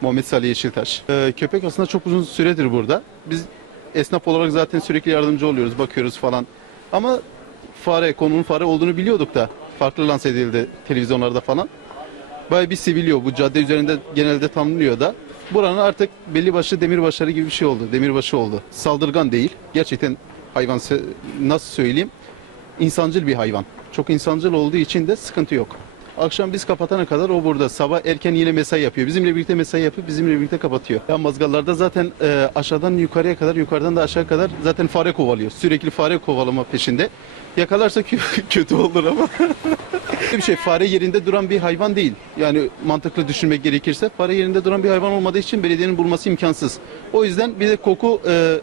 Muhammed Salih Yeşiltaş. Ee, köpek aslında çok uzun süredir burada. Biz esnaf olarak zaten sürekli yardımcı oluyoruz, bakıyoruz falan. Ama fare, konunun fare olduğunu biliyorduk da. Farklı lanse edildi televizyonlarda falan. Bayağı bir seviliyor. Bu cadde üzerinde genelde tanınıyor da. Buranın artık belli başlı demirbaşları gibi bir şey oldu. Demirbaşı oldu. Saldırgan değil. Gerçekten hayvan nasıl söyleyeyim? İnsancıl bir hayvan. Çok insancıl olduğu için de sıkıntı yok. Akşam biz kapatana kadar o burada. Sabah erken yine mesai yapıyor. Bizimle birlikte mesai yapıp bizimle birlikte kapatıyor. Ya mazgallarda zaten e, aşağıdan yukarıya kadar, yukarıdan da aşağı kadar zaten fare kovalıyor. Sürekli fare kovalama peşinde. Yakalarsa kö- kötü olur ama. bir şey fare yerinde duran bir hayvan değil. Yani mantıklı düşünmek gerekirse fare yerinde duran bir hayvan olmadığı için belediyenin bulması imkansız. O yüzden bir de koku e,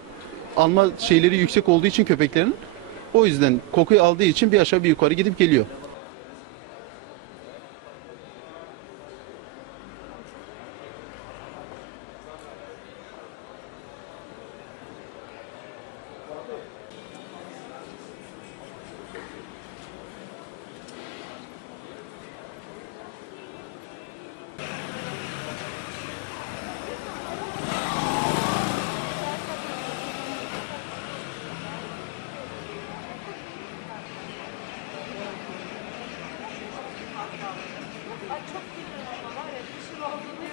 alma şeyleri yüksek olduğu için köpeklerin o yüzden kokuyu aldığı için bir aşağı bir yukarı gidip geliyor. Ay çok güzel ama var ya, bir sürü olduğunu